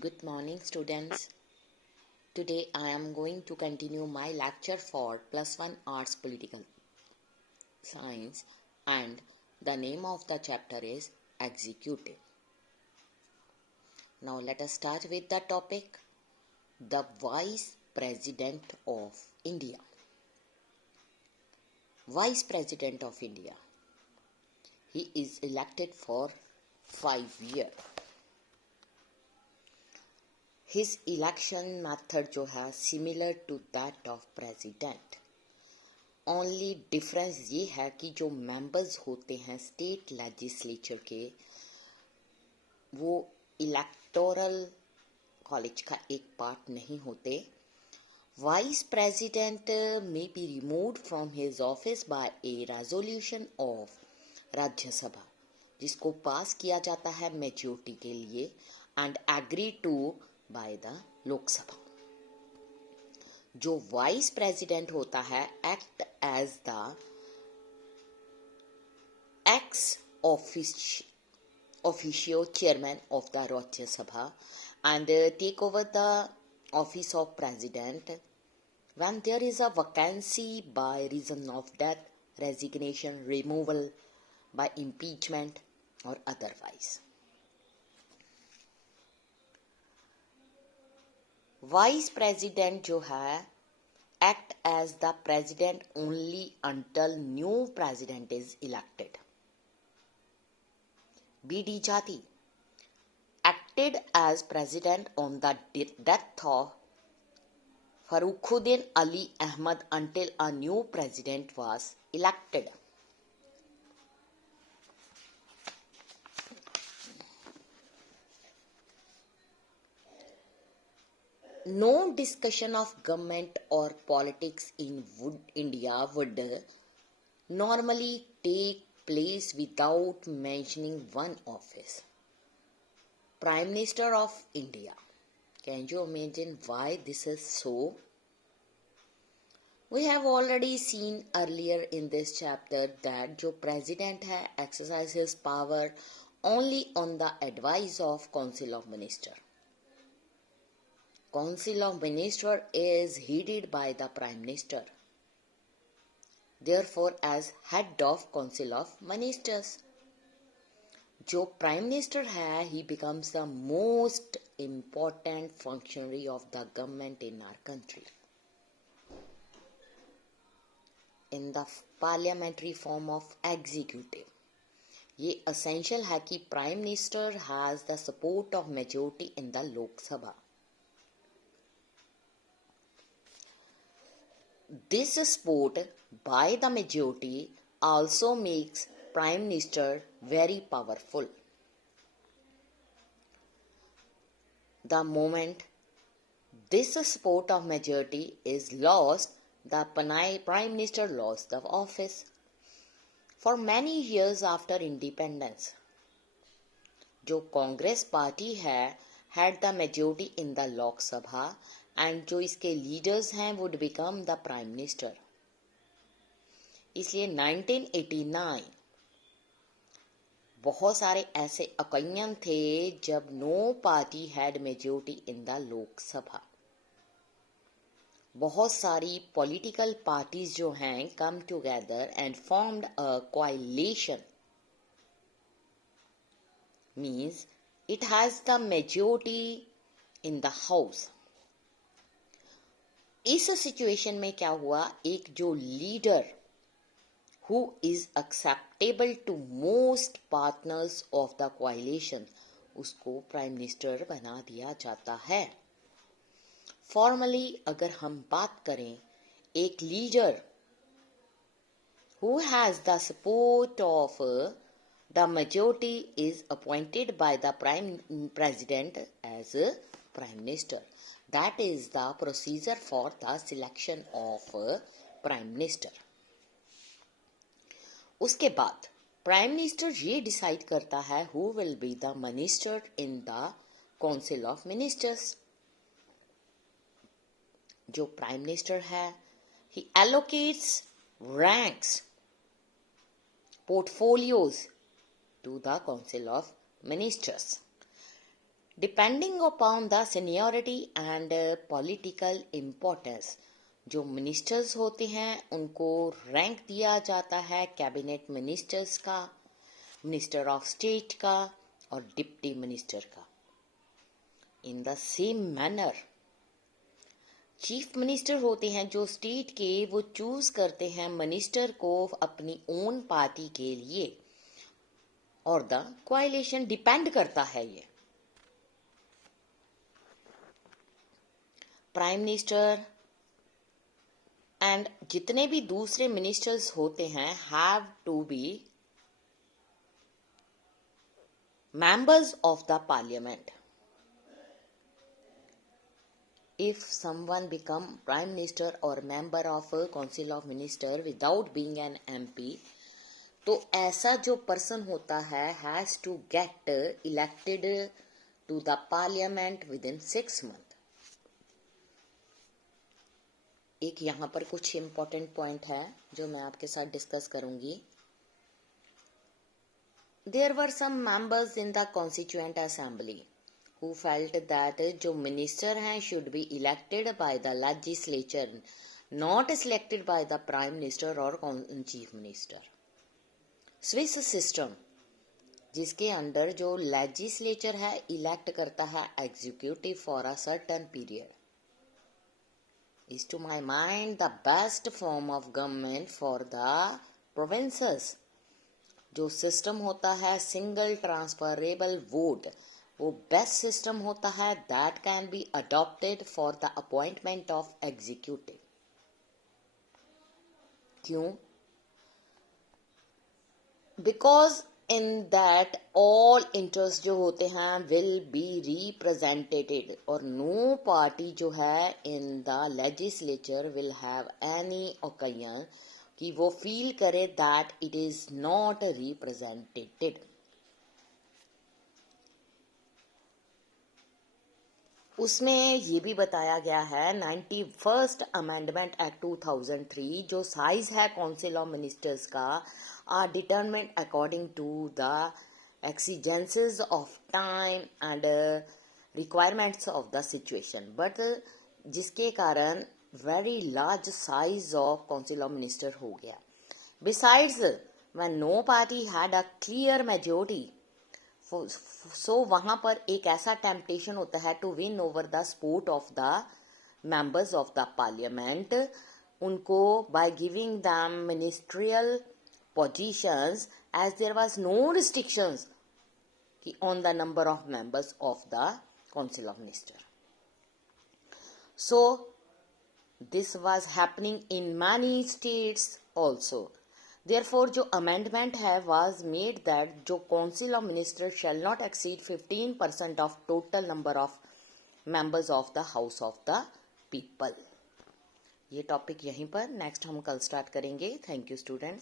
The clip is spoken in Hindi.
Good morning, students. Today I am going to continue my lecture for Plus One Arts Political Science, and the name of the chapter is Executive. Now let us start with the topic, the Vice President of India. Vice President of India. He is elected for 5 years. His election method जो है similar to that of president. Only difference ये है कि जो मेंबर्स होते हैं स्टेट लेजिस्लेचर के, वो इलेक्टोरल कॉलेज का एक पार्ट नहीं होते. Vice president may be removed from his office by a resolution of Rajya Sabha, जिसको पास किया जाता है मेजॉरिटी के लिए and agree to by the Lok Sabha. जो वाइस प्रेसिडेंट होता है act as the ex officio chairman of the Rajya Sabha and take over the office of president when there is a vacancy by reason of death, resignation, removal by impeachment और अदरवाइज. वाइस प्रेसिडेंट जो है act as the president only until new president is elected. B.D. Jati acted as president on the death of Farukhuddin Ali Ahmad until a new president was elected. No discussion of government or politics in India would normally take place without mentioning one office, Prime Minister of India. Can you imagine why this is so? We have already seen earlier in this chapter that जो president है exercises power only on the advice of Council of Minister. Council of Minister is headed by the Prime Minister. Therefore, as head of Council of Ministers, जो Prime Minister है, he becomes the most important functionary of the government in our country. In the parliamentary form of executive, ये essential है कि Prime Minister has the support of majority in the Lok Sabha. This support by the majority also makes Prime Minister very powerful. The moment this support of majority is lost, the Prime Minister lost the office. For many years after independence, जो कांग्रेस पार्टी है had the majority in the Lok Sabha and जो इसके लीडर्स हैं would become the prime minister. इसलिए 1989 बहुत सारे ऐसे ओकेजन थे जब no party had majority in the Lok Sabha. बहुत सारी पॉलिटिकल पार्टीज जो हैं come together and formed a coalition, means it has the majority in the house. इस सिचुएशन में क्या हुआ, एक जो leader who is acceptable to most partners of the coalition, उसको प्राइम मिनिस्टर बना दिया जाता है. फॉर्मली अगर हम बात करें, एक leader who has the support of the majority is appointed by the prime president as prime minister. That is the procedure for the selection of Prime Minister. उसके बाद Prime Minister ये डिसाइड करता है who will be the minister in the Council of Ministers. जो Prime Minister है, he allocates ranks, portfolios to the Council of Ministers. Depending upon the seniority and political importance. जो मिनिस्टर्स होते हैं उनको रैंक दिया जाता है कैबिनेट मिनिस्टर्स का, मिनिस्टर ऑफ स्टेट का और डिप्टी मिनिस्टर का। In the same manner chief minister होते हैं जो स्टेट के, वो चूज करते हैं मिनिस्टर को अपनी ओन पार्टी के लिए, और द कोएलिशन डिपेंड करता है ये। प्राइम मिनिस्टर एंड जितने भी दूसरे मिनिस्टर्स होते हैं have to be members of the parliament. If someone become prime minister or member of a council of minister without being an MP, तो ऐसा जो पर्सन होता है has to get elected to the parliament within 6 months. एक यहाँ पर कुछ important point है जो मैं आपके साथ डिस्कस करूंगी। There were some members in the Constituent Assembly who felt that जो minister हैं should be elected by the legislature, not selected by the prime minister or chief minister. Swiss system जिसके अंडर जो legislature है elect करता है executive for a certain period is to my mind the best form of government for the provinces. जो सिस्टम होता है सिंगल ट्रांसफरेबल वोट, वो बेस्ट सिस्टम होता है that can be adopted for the appointment of executive. क्यों? Because in that all interest जो होते हैं विल बी रिप्रेजेंटेटेड, और नो पार्टी जो है in the legislature will have any occasion कि वो फील करे that it is not represented. उसमें ये भी बताया गया है 91st अमेंडमेंट एक्ट 2003 जो साइज है काउंसिल ऑफ मिनिस्टर्स का are determined according to the exigencies of time and requirements of the situation, but जिसके कारण very large size of council of minister हो गया। Besides, when no party had a clear majority, so वहाँ पर एक ऐसा temptation होता है to win over the support of the members of the parliament, उनको by giving them ministerial positions as there was no restrictions on the number of members of the council of minister. So this was happening in many states also. Therefore जो amendment है was made that जो council of ministers shall not exceed 15% of total number of members of the house of the people. ये टॉपिक यहीं पर नेक्स्ट हम कल स्टार्ट करेंगे। Thank you students.